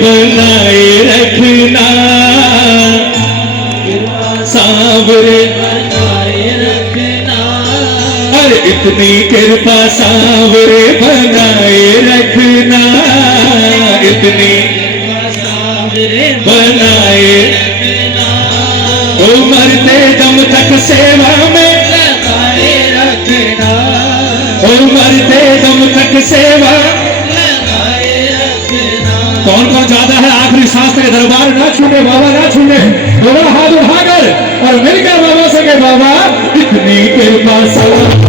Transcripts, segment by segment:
बनाए रखना, सांवरे बनाए रखना, अरे इतनी कृपा सांवरे बनाए रखना, इतनी बनाए रखना, ओ मरते दम तक सेवा में लगाए रखना, ओ मरते दम तक सेवा लगाए रखना। कौन कौन चाहता है आखिरी सांस तक दरबार ना छूटे, बाबा ना छूटे? दोनों हाथ उठाकर और मिलकर बाबा से कहे, बाबा इतनी कृपा सांवरे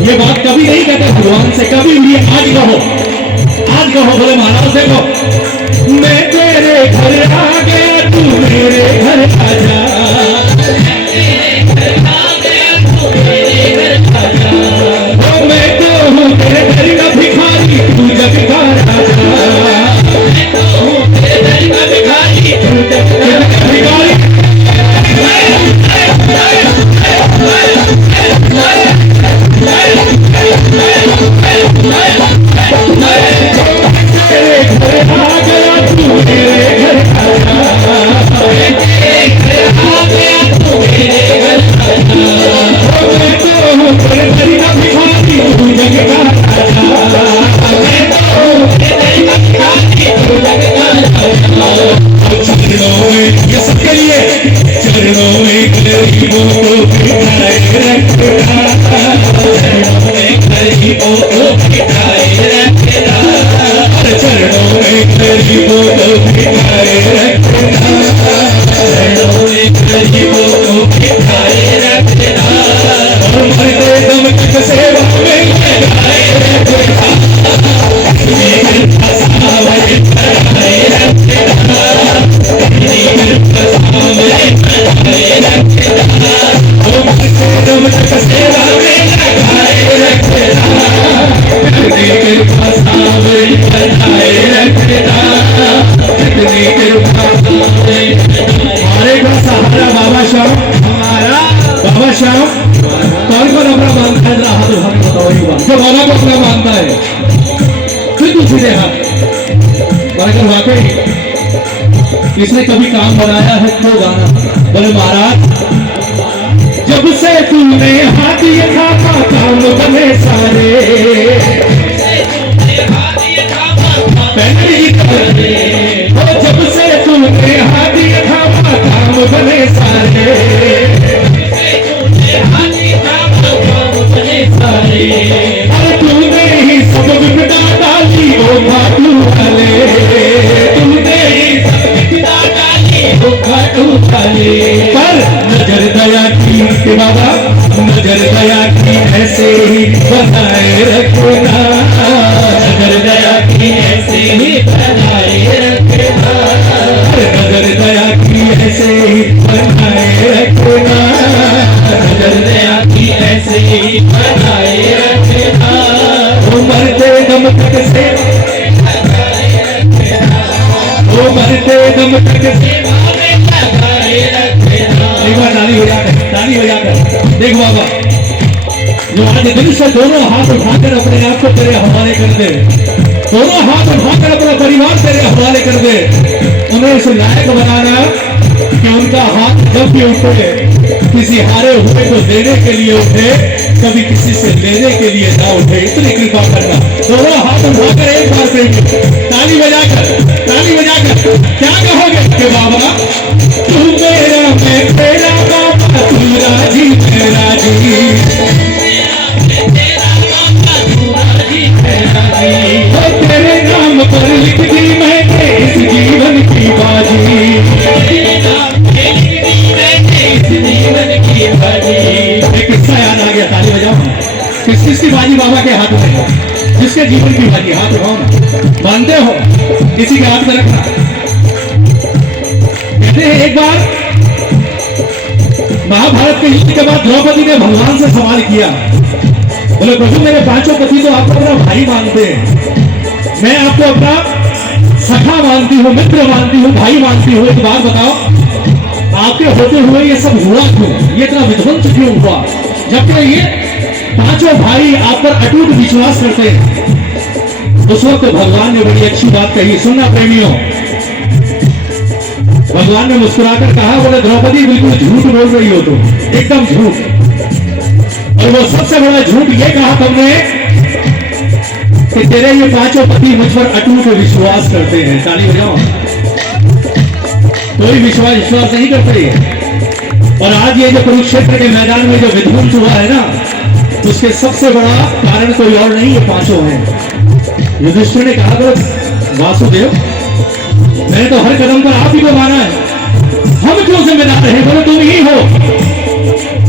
ये बात कभी नहीं कहते भगवान से, कभी भी आज कहो बोले महाराज से कहो, मैं तेरे घर आ गया तू मेरे घर आजा, मैं तो हूँ तेरे घर का भिखारी तू जग का राजा, मैं तो हूँ तेरे घर का भिखारी तू जग का भिखारी। रखना, चरणों में गरीबों को बिठाए रखना, चरणों में गरीबों को बिठाए रखना, चरणों में गरीबों को बिठाए रखना, और मरते दम तक सेवा में लगाए रखना, सावरे बनाए रखना, सावरे बनाए रखना, और मरते दम तक सेवा में लगाए रखना, कृपा सावरे बनाए रखना, कृपा सावरे। हमारे का सहारा बाबा श्याम, हमारा बाबा श्याम कौन कौन अपना मानता है? हाथ उठा के बताओ एक बार, जो बाबा को अपना मानता है फिर सीधे हाथ बढ़कर। वाकई इसने कभी काम बनाया है तो गाना बोले महाराज, जब से तूने हाथ ये थामा काम बने सारे, जब से तूने हाथ ये थामा काम बने सारे, और तूने ही सब विपदा डाली ओ घाटू वाले, तूने ही सब विपदा डाली ओ घाटू वाले, पर नजर दया की बाबा, नजर दया की ऐसे ही बनाए रखना, नजर दया की ऐसे ही बनाए रखना, नजर दया की ऐसे ही बनाए रखना, नजर दया की ऐसे ही बनाए रखना, वो मरते दम तक सेवा में लगाए रखना, वो मरते दम तक सेवा में लगाए रखना। एक बार ताली हो जाकर, ताली हो जाकर देख बाबा, जो आज दिल से दोनों हाथ उठाकर अपने आप को तेरे हवाले कर दे, दोनों हाथ उठाकर अपना परिवार तेरे हवाले कर दे, उन्हें इस लायक बनाना कि उनका हाथ जब भी उठे किसी हारे हुए को देने के लिए उठे, कभी किसी से लेने के लिए ना उठे, इतनी कृपा करना। दोनों हाथ उठाकर एक बार से ताली बजाकर, ताली बजाकर क्या कहोगे कि बाबा तू मेरा मैं तेरा, बाबा तू राजी मैं राजी, तेरे नाम पर लिख दी मैंने इस जीवन की बाजी, एक किस्सा याद आ गया, ताली बजाओ। किसकी बाजी बाबा के हाथ में है? जिसके जीवन की बाजी, हाथ उठाओ ना, मानते हो किसी के हाथ में रखना। कहते हैं एक बार महाभारत के युद्ध के बाद द्रौपदी ने भगवान से सवाल किया, बोले प्रभु मेरे पांचों पति तो आपको अपना भाई मानते हैं, मैं आपको अपना सखा मानती हूँ, मित्र मानती हूँ, भाई मानती हूँ, एक बात बताओ आपके होते हुए ये सब हुआ क्यों, ये इतना विध्वंस क्यों हुआ, जबकि ये पांचों भाई आप पर अटूट विश्वास करते हैं। उस वक्त भगवान ने बड़ी अच्छी बात कही, सुनना प्रेमियों, भगवान ने मुस्कुराकर कहा, बोले द्रौपदी बिल्कुल झूठ बोल रही हो तुम, एकदम झूठ, और वो सबसे बड़ा झूठ ये कहा तुमने कि तेरे ये पांचों पति मुझ पर अटूट विश्वास करते हैं। ताली बजाओ। कोई विश्वास नहीं करते। और आज ये जो कुरुक्षेत्र के मैदान में जो विध्वंस हुआ है ना, उसके सबसे बड़ा कारण कोई और नहीं, ये पांचों हैं। युधिष्ठिर ने कहा वासुदेव मैंने तो हर कदम पर आप ही को माना है, हम क्यों जिम्मेदार हैं? बोले तुम ही हो,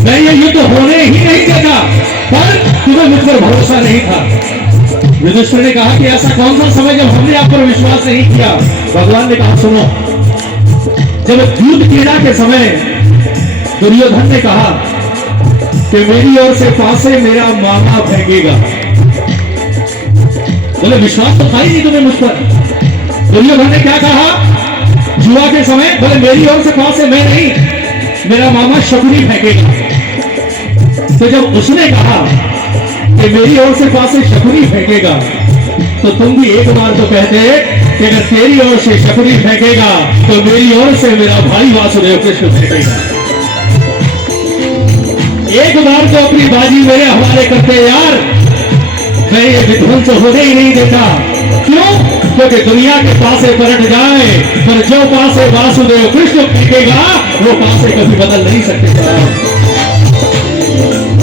मैं ये युद्ध होने ही नहीं देता, पर तुम्हें मुझ पर भरोसा नहीं था। युधिष्ठिर ने कहा कि ऐसा कौन सा समय जब हमने आप पर विश्वास नहीं किया? भगवान ने कहा सुनो, जब युद्ध क्रीड़ा के समय दुर्योधन ने कहा कि मेरी ओर से फांसे मेरा मामा फेंकेगा, बोले विश्वास तो था ही नहीं तुम्हें मुझ पर। दुर्योधन ने क्या कहा जुआ के समय? बोले मेरी ओर से फांसे मैं नहीं, मेरा मामा शकुनी फेंकेगा। तो जब उसने कहा कि मेरी ओर से फांसे शकुनी फेंकेगा, तो तुम भी एक बार तो कहते कि अगर तेरी ओर से शकुनी फेंकेगा तो मेरी ओर से मेरा भाई वासुदेव कृष्ण फेंकेगा। एक बार तो अपनी बाजी मेरे हवाले करते यार, मैं ये विध्वंस होने ही नहीं देता। क्यों? क्योंकि दुनिया के पासे पलट जाए, पर जो पासे वासुदेव कृष्ण फेंकेगा वो पासे कभी बदल नहीं सकते।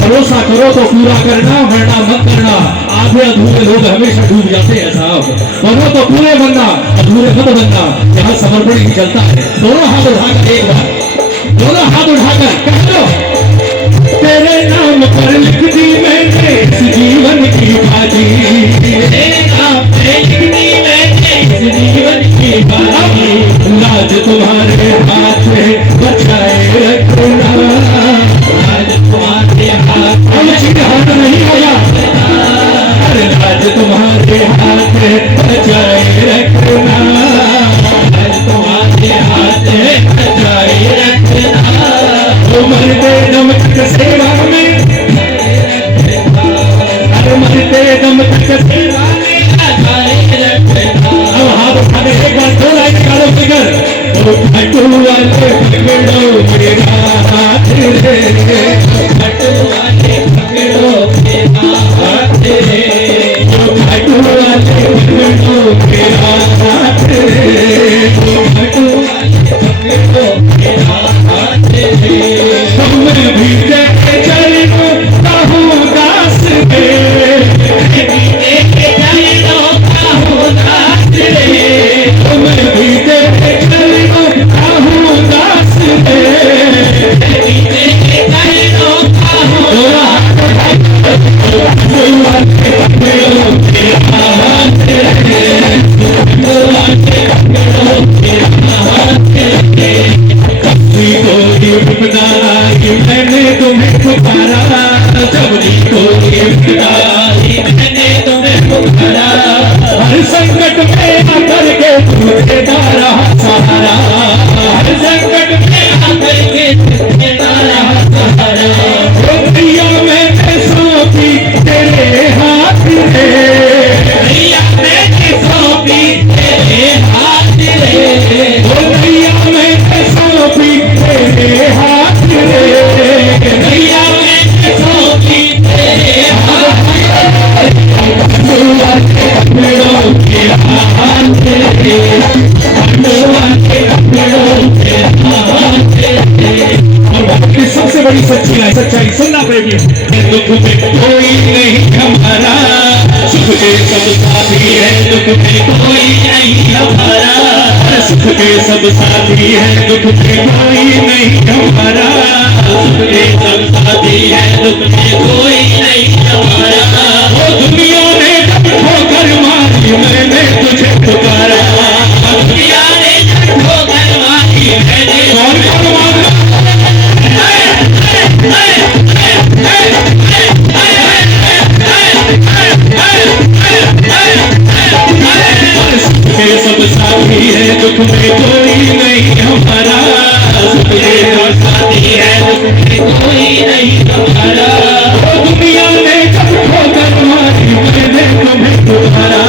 भरोसा करो तो पूरा करना, वरना मत करना। आधे अधूरे लोग हमेशा डूब जाते हैं साहब। बनो तो पूरे बनना, अधूरे मत बनना। यहाँ समर्पण ही चलता है। दोनों हाथ उठाकर एक बार, दोनों हाथ उठाकर कह दो, तेरे नाम पर लिख दी मैंने इस जीवन की बाजी, तेरे नाम पे लिख दी मैंने इस जीवन की बाजी। राज तुम्हारे हाथ में बचाए रखना, राज तुम्हारे हाथ नहीं होगा, राज तुम्हारे हाथ में बचाए रखना, राज तुम्हारे हाथ में बचाए रखना। मरते दम तक सेवा में, मरते दम तक सेवा में अब हाथ उठाने एक बार दो लाइन निकालो फिगर। तो खटू वाले पकड़ो मेरा हाथ रे, खटू वाले पकड़ो मेरा हाथ रे, तो खटू वाले पकड़ो मेरा हाथ रे, तो खटू वाले पकड़ो मेरा हाथ रे। मैं भी देखे चरणों का हूँ दास रे, मैं भी देखे चरणों का हूँ दास रे, मैं भी देखे चरणों का हूँ दास रे, मैं भी देखे चरणों का हूँ दास रे। मैंने तुम्हें पुकारा, जब को मैंने तुम्हें पुकारा, हर संकट में आकर के तुझे डाला सहारा, हर संकट में आकर के तुझे डाला सहारा। भैया मैंने सौंपी तेरे हाथ रे, भैया मैंने सौंपी तेरे हाथ रे, भैया मैंने सौंपी तेरे हाथ रे, भैया मैंने सौंपी तेरे हाथ रे। सबसे बड़ी सच्चाई सुनना प्रेमी, दुख में कोई नहीं हमारा, सुख के सब साथी है, दुख में कोई नहीं हमारा, सुख के सब साथी है, दुख में कोई नहीं हमारा, सुख के सब साथी है, दुख में कोई नहीं हमारा। वो दुनिया ने जब ठोकर मारी मैंने तुझे पुकारा, दुनिया ने जब ठोकर मारी मैंने कौन मारा, सब साथी है, दुख में कोई नहीं हमारा, सुख के सब साथी है, दुख में कोई नहीं हमारा। दुनिया ने जब ठोकर मारी मैंने तुम्हें पुकारा,